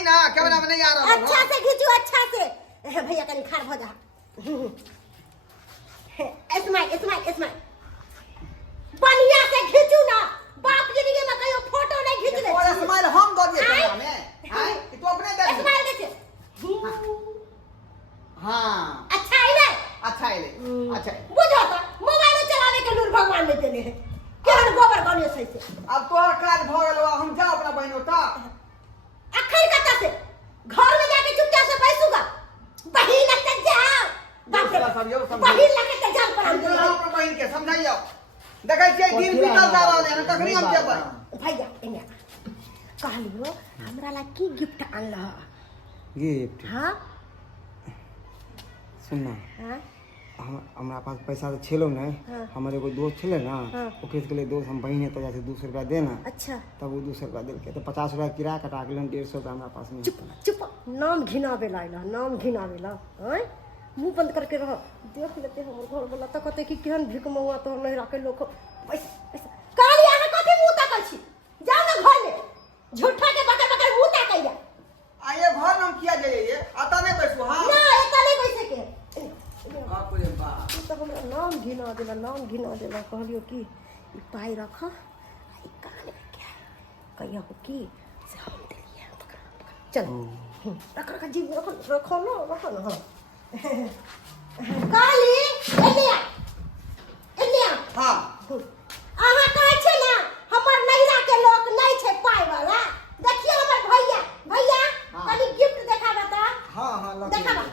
नहीं ना कैमरा में नहीं आ रहा अच्छा से खींचो अच्छा से भैया कहीं खार हो जा स्माइल स्माइल स्माइल बढ़िया से खींचू ना बाप जिंदगी में कहियो फोटो नहीं खींच ले और स्माइल हम दो दिए कैमरा में हां तू अपने दे स्माइल देखे हां अच्छा है ना अच्छा है अच्छा बुझो तो मोबाइल चलावे के लूर भगवान ने देले है केहन गोबर गने सही से अब तोहर काज भ गेलो हम जाओ अपना बहन ओता अखर कता से घर में जाके चुपचाप से बैसूगा बहिन के जाओ बाप रे बहिन लगे के जान पर हम अपना बहन के समझाइयो देखै छियै दिन बीतल जा रहल है कखनी हम जेबै भैया इने कहलियो हमरा ला की गिफ्ट आनला गिफ्ट हां सुनना हां हमरा पास पैसा तो छेलो नहीं हमारे एगो दोस्त छले ना ओकरे के लिए दोस्त हम बहिन तो जाके 200 रुपया देना अच्छा तब वो 200 रुपया दे के तो 50 रुपया किराया कटा के 150 रुपया हमारे पास में चुप चुप नाम घिनावे लाइला नाम घिनावे ला हैं मुंह बंद करके रहो देख लेते हमर घर वाला त कहते कि केहन भीख मंगवा तो नहीं राखे लोग पैसा पैसा काली आहा कथि मुंह ताकै छी जाओ ना घर में झूठा के बकर बकर मुंह ताकैया आइए घर में हम किया जाइए ये आता नहीं बैसो हां ना एता नहीं बैसे के बाप रे बाप तो हमरा नाम घिना देला कहलियो कि ई पाई रख ई कान में क्या कहियो कि से हम देलिए चल रख जी रख ना हां काली एलिया हां आहा कहै छै ना हमर नैरा के लोक नहीं छै पाई वाला देखियो हमर भैया कनी गिफ्ट देखाबा त हां हां देखाबा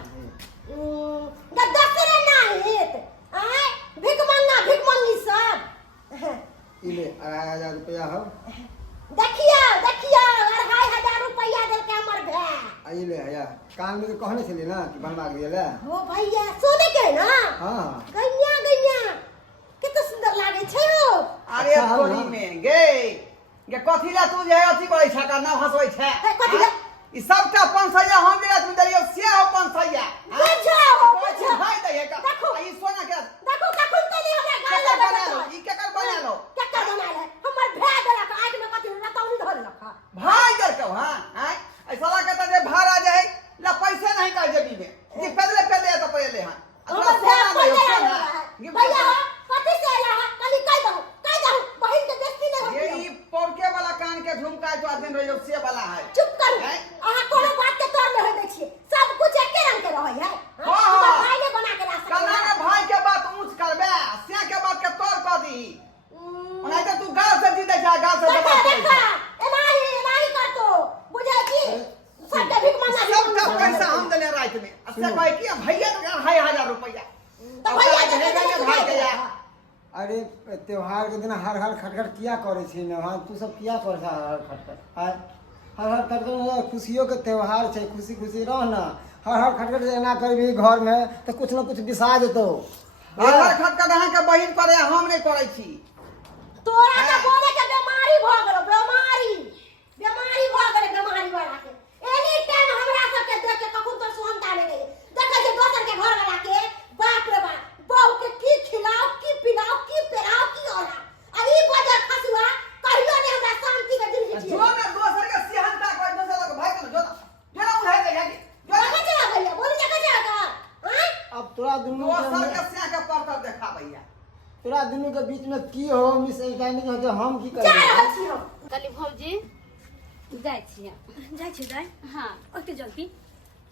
दसरे नहीं आय भिख मंगी सब इले 2500 रुपया हो देखियो 2500 रुपया दे के हमर भाई आइले हया कान में कहने छली ना कि बनवा के दिले हो भैया सोने के ना हां गैया कितना सुंदर लागे छै हो अरे कोनी में गे कथी ला तू जे अथी बड़ै छका ना हंसबै छै कथी ला ई सबटा 500 हम देला तू देलियो से हो 500 बुझो भाई दे का ई सोना के देखो कखन तले हमरा गाल बना लो ई केकर बना लो केकर बना ले हमर भाई देला के आंख में कथी रतौनी धर लखा भाई दर के हां ऐ साला कहता जे भाड़ा जाए ला पैसे नहीं का जेबी में ये पहले तो पहले हां हमर भाई भैया कथी से आला कली कह दो बहिन के देखती नहीं ये ई पौड़के वाला कान के झुमका जो आदमी रहियो से वाला है चुप कर आहा कोनो बात के तोड़ नहीं दै छी सब कुछ एके रंग के रहै है हां भाई ने बना के ला सकता कना ने भाई के बात ऊंच करबे से के बात के तोड़ कर दी नहीं तो तू गाल से जीते जा गाल से बात देखा एनाही कर तो बुझै छी सब के भीख मंगा सब का पैसा हम देले रात में अच्छा भाई की भैया तो 1000 रुपया तो भैया के भाई के जा अरे त्योहार के दिन हर खटखट किया करे छी ना हां तू सब किया कर हर खटखट हर खटखट खुशियों के त्योहार छै खुशी रह ना हर खटखट एना करबी घर में तो कुछ ना कुछ बिसा देतो हर खटखट अहाँ के बहिन करे हम नहीं करे छी तोरा के बोले के बीमारी भ गेलो बीमारी भ गेले बीमारी वाला के एनी टाइम हमरा सब के देख के कखन तो सोहनता नहीं गई देखे जे दोसर के घर वाला के बाप रे बाप बहू के की खिलाओ की पिलाओ की पेराओ की ओरा अरे बजा खसुआ कहियो ने हमरा शांति के जिंदगी जी जो ना दोसर के सिहनता कोई दोसर के भाई के जो ना उठाई दे जाके लगा चला भैया बोल जगह जाएगा हैं अब तोरा दुनू दोसर के सिया के परतर देखा भैया तोरा दुनू के बीच में की हो मिसअंडरस्टैंडिंग हो हम की जा करब रहल छी हम कली भौजी जाय छियै हाँ ओते जल्दी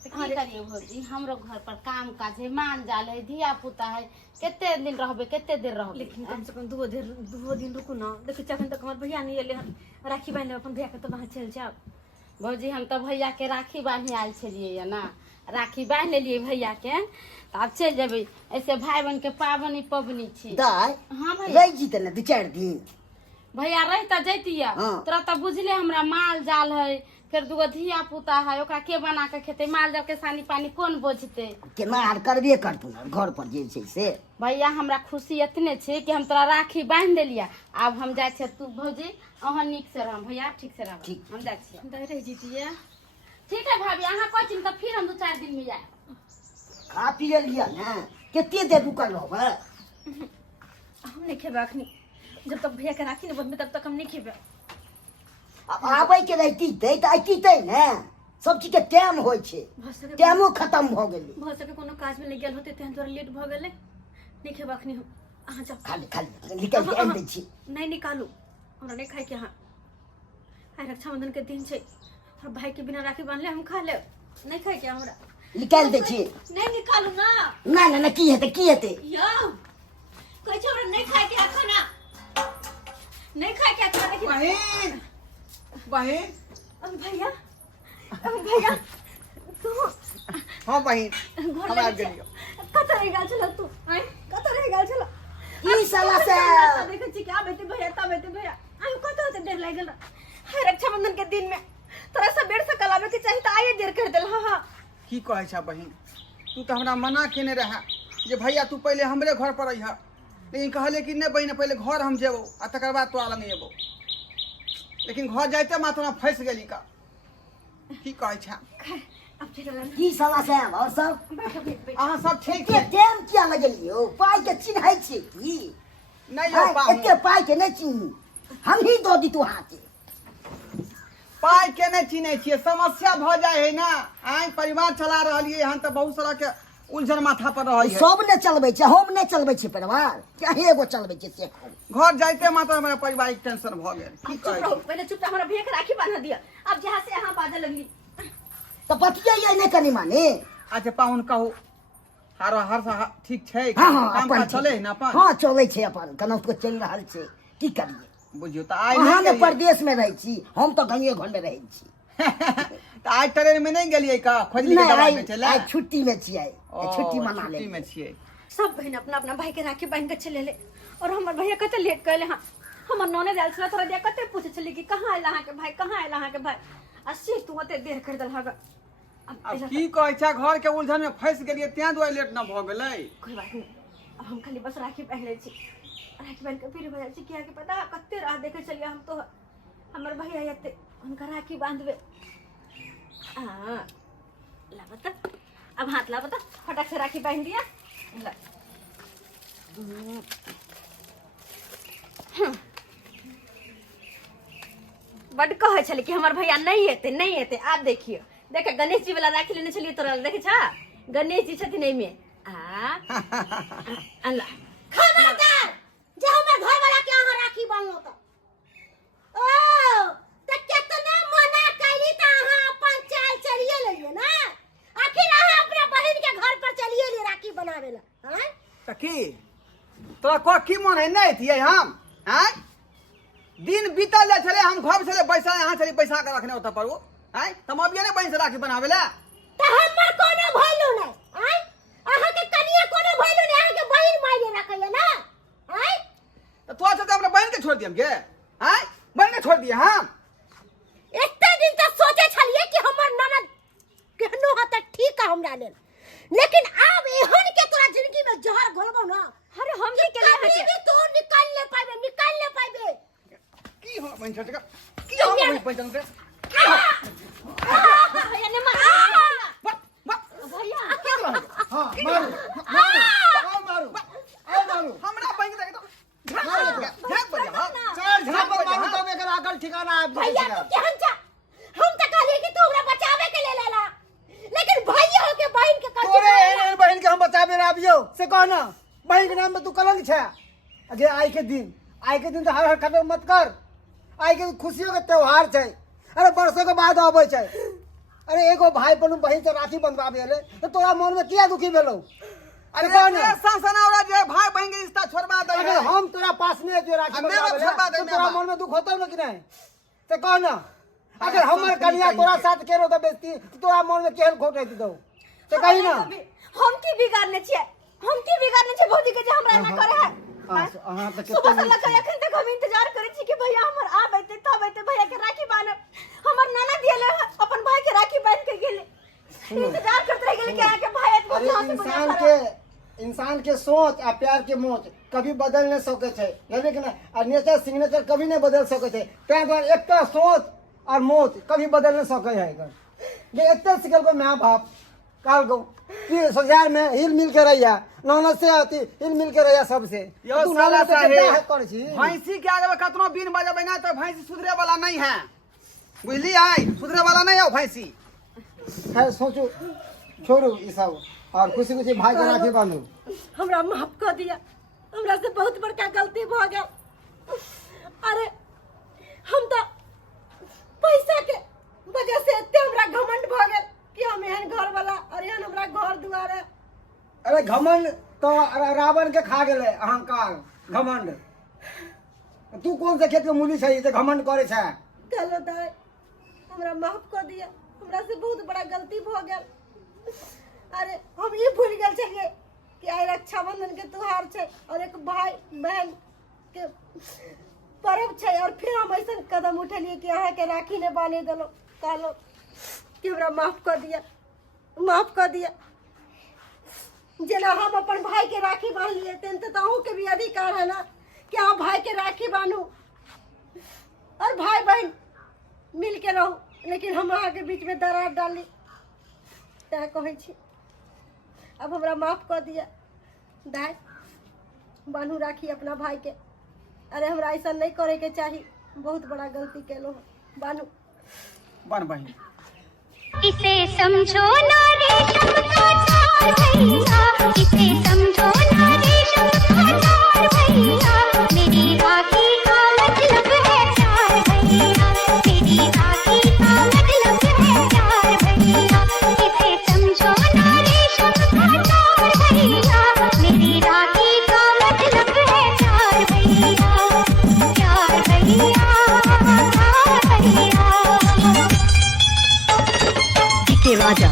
की करिए भौजी हमरो घर पर काम काज है मान जाल है धिया पुता है केते दिन रहबे केते देर रहबे लेकिन कम से कम 2 दिन रुकू ना देखो जखन तक हमर भैया नहीं एले राखी बांध अपन भैया के तो वहां चल जाओ भौजी हम तो भैया के राखी बांधे आयल छलिए ना राखी बांध लेलिए भैया के तो अब चल जेबे ऐसे भाई बहन के पबनी छी दाई हाँ भैया रह जीते ना 2-4 दिन भैया रहता जैतिया तोरा तो बुझले हमरा माल जाल है फिर दूगो धिया पुता है ओकरा के बना के खेते माल जाल के सानी पानी कौन बोझते केना आर करबे करतू ना घर पर जे छै से भैया हमरा खुशी इतने छे कि हम तोरा राखी बांध देलिया अब हम जाय छे तू भौजी अहाँ नीक से रह भैया ठीक से रह ठीक हम जाय छे दे रह जीतिए ठीक है भाभी अहाँ कहै छी त फिर हम 2-4 दिन में जाय खा पी लिया ना केते देर रुकल रहबे हम नहीं खेबे अखनी जब तक भैया के राखी नहीं बंधबे तब तक हम नहीं खेबे अब आबै के रहती त आइती तै ने सब चीज के टाइम होय छै, भऽ सके टाइमो खत्म भ गेलै। भऽ सके कोनो काज में लग गेल होते तेहन तोरा लेट भऽ गेलै। नहीं खेब अखनी हम, अहाँ जाओ। खाली खाली निकाल के आनि दै छी। नहीं निकालू, हमरा नहीं खाए के। अहाँ आइ रक्षाबंधन के दिन छै और भाई के बिना राखी बांधले हम खा लेब। नहीं खाए के हमरा। निकाल दै छी। नहीं निकालू ना। ना ना ना की हेतै की हेतै? यो कहै छै हमरा नहीं खाए के खाना, नहीं खाए के खाना। देखिए बहिन बहिन भैया, भैया तू हाँ बहिन घर हम आ ले गेलियो। कत रह गेल छल तू? आइ कत रह गेल छल? ई साला से देखै छी क्या बेटे भैया ता बेटे भैया आइ कत होते देर लाग गेल। हाय रक्षाबंधन के दिन में तोरा सब बेर से कलावे के चाहिए त आइए देर कर देल। हां हां की कहै छा बहिन, तू तो हमरा मना केने रहा जे भैया तू पहले हमरे घर पर अइहा, लेकिन कहले कि नहीं बहिन पहले घर हम जेबो आ तकर बाद तोरा लग एबो। लेकिन घर जाते मात्र फंस गेली का। की कहै छा? अब चल की साला से और सब बैठ। अहाँ सब ठीक के छै? टाइम किया लगलियो? पाई के चिन्है छी की? नहीं हो पाऊ एके पाई के नहीं चिन्ही, हम ही दो दी तू हाथे। पाई के नहीं चिन्है छियै, समस्या भ जाय है ना। आइ परिवार चला रहलियै हन त बहुत सारा के उलझन माथा पर रहै है। सब ने चलबै छै, हम नहीं चलबै छी परिवार, चाहे एगो चलबै छी से कहू। घर जाते मात्र हमरा पारिवारिक टेंशन भ गेल। की चुप कहै रहो, छी? पहले चुपचाप हमरा भैया के राखी बांध दिया। अब जहां से यहां बाजे लगली। तो बतिया नहीं कनी माने। अच्छा पाहुन कहू हर ठीक छै? हाँ हाँ काम अपन काज चले है ना अपन? हाँ चलै छै अपन, केना तो चल रहल छै। की करिए? बुझियो त आइ अहाँ ने नहीं प्रदेश में रहै छी, हम तो गंगे घर में रहै छी। त आइ ट्रेन में नहीं गेलियै का खोजली के नहीं दवाई आई बेचे ला? आई छुट्टी में छियै, छुट्टी मना ले। छुट्टी में छियै। सब बहन अपना अपना भाई के राखी बांध के चले ले। और हमर भैया कते लेट कैले। हां हमर नोने जाल छला थोड़ा दिया कते पूछे छली कि कहां आइला अहाँ के भाई, कहां आइला अहाँ के भाई। अस्सी तू ओते देर कर देल हग। अब की कहै छा, घर के उलझन में फंस गेलियै तें दुआरे लेट न भ गेलै। कोई बात नहीं, अब हम खाली बस राखी पहले छी। राखी बांध के फिर हो जाय छी। किया के पता कते राह देखे चलिए हम तो। हमर भैया एते उनका राखी बांधबे। हां ला बता, अब हाथ ला बता, फटाक से राखी बांध दिया। ला बड कहे छले कि हमर भैया नहीं एते नहीं एते। आप देखियो देखे गणेश जी वाला राखी लेने चलिए तोरा देखे छा, गणेश जी छथिन एमे। अल्लाह खबरदार जे हमर घर वाला के अहाँ राखी बांधलो त ओ त केतना मना कैली त अहाँ अपन चाल चलिए लेलिए ना। आखिर अहाँ अपने बहिन के घर पर चलिए ले राखी बनावे ला। हैं त की तोरा को की मन है नहीं थिए हम? हैं दिन बीतल जाय छले, हम घर चले बैसा यहाँ चली पैसा के रखने होता पर वो हैं तुम अबिए ने बहिन से राखी बनावे ला। त हमर कोनो भइलो नै। हैं अहाँ के कनिया कोनो भइलो नै, अहाँ के बहिन मायने रखैया ना। हैं तो तो अपने बहन के छोड़ दिए हम के? हैं बहन के छोड़ दिए हम? एते दिन तक सोचे छलिए कि हमर ननद केहनो हत ठीक है हमरा लेल, लेकिन अब एहन के तोरा जिंदगी में जहर घोलबो ना। अरे हम भी के कभी भी तू निकाल ले पाबे। की हो बहन छोड़ के की हो बहन पैसा के भैया ने मार भैया क्या रहा? हां मारू मारू मारू मारू हमरा बहन के तो झाग बजा हां चार झापड़ मारू तब एकर अकल ठिकाना आबि भैया जाय तू केहन छ? हम त कहलिए कि तू हमरा बचावे के ले लेला, लेकिन भैया हो के बहन के तोरे कथि एहन बहन के हम बचाबे रे आबियो से कहना बहन के नाम पे तू कलंक छै। अगे आई के दिन तो हर खबर मत कर। आई के खुशियों के त्योहार छै, अरे बरसों के बाद आबै छै। अरे एगो भाई बहन बहन से राखी बंधवाबे ले तो तोरा मन में किया दुखी भेलो? अरे कहना सनसनावरा जे भाई बहन के रिश्ता छोड़वा दे अगर हम तोरा पास में जो राखी हमें बंधवाबे ले, छोड़वा दे, तो तोरा मेरा मन में दुख होता ना कि नहीं? से कहना अगर हमर कन्या तोरा साथ केरो तो बेइज्जती तो तोरा मन में केहन खोट रहती दो से कही ना। हम की बिगाड़ने छिए, हम की बिगाड़ने छिए भौजी के जे हमरा ना करे है। अहाँ त सुबह केते से लगा एखन तक हम इंतजार करे छी कि भैया हमर आबैते तब आइते भैया के राखी बांधब। हमर नाना दियले अपन भाई के राखी बांध के गेले, इंतजार करते रह गेले कि आके भाई एत अरे कहां से इंसान के सोच आ प्यार के मोच कभी बदल नहीं सके छै, जानबे कि ना। और नेचर सिग्नेचर कभी नहीं बदल सके छै। तै दुआरे एकटा सोच और मोच कभी बदल नहीं सके है। जे एते सिखल को माँ बाप काल गो कि संसार में हिल मिल के रहिया, नौनद से आती हिल मिल के रहिया सबसे। यो तू साला नौनद से साहेब, बियाह कर छी। भैंसी के आगे में कतनो बीन बजाबे ना तो भैंसी सुधरे वाला नहीं है, बुझली? आई सुधरे वाला नहीं है भैंसी। खैर सोचो, छोड़ो ये सब और खुशी खुशी भाई को राखी बांधो। हमरा माफ कर दिया, हमरा से बहुत बड़का गलती भ गया। अरे हम तो पैसा के वजह से एते हमरा घमंड भ गेल कि हम एहन घर वाला और एहन हमरा घर दुआर है। अरे घमंड तो रावण के खा गेले, अहंकार घमंड। तू कौन से खेत के मूली छै जे घमंड करे छै? चलो दाई हमरा माफ कर दिया, हमरा से बहुत बड़ा गलती भ गेल। अरे हम ये भूल गेल छलिए कि आइ रक्षाबंधन के त्योहार छै और एक भाई बहन के पर्व छै और फिर हम ऐसा कदम उठेलिए कि अहाँ के राखी ने बांधे देलो कहलो कि हमरा माफ कर दिया, माफ कर दिया। जेना हम अपन भाई के राखी बांध लिए तेन तो अहूँ के भी अधिकार है ना कि आप भाई के राखी बांधू और भाई बहन मिल के रहू। लेकिन हम अहाँ के बीच में दरार डाली तैं कहै छी अब हमरा माफ कर दिया। दाई बानू राखी अपना भाई के। अरे हमरा ऐसा नहीं करे के चाहिए, बहुत बड़ा गलती केलो बानू। बन बहिन इसे समझो ना रेशम का तार भैया, इसे समझो ना रेशम का तार भैया, मेरी राखी का मतलब है प्यार भैया, मेरी राखी का मतलब है प्यार भैया, इसे समझो ना रेशम का तार भैया, मेरी राखी का मतलब है प्यार भैया, प्यार भैया, प्यार भैया। के राजा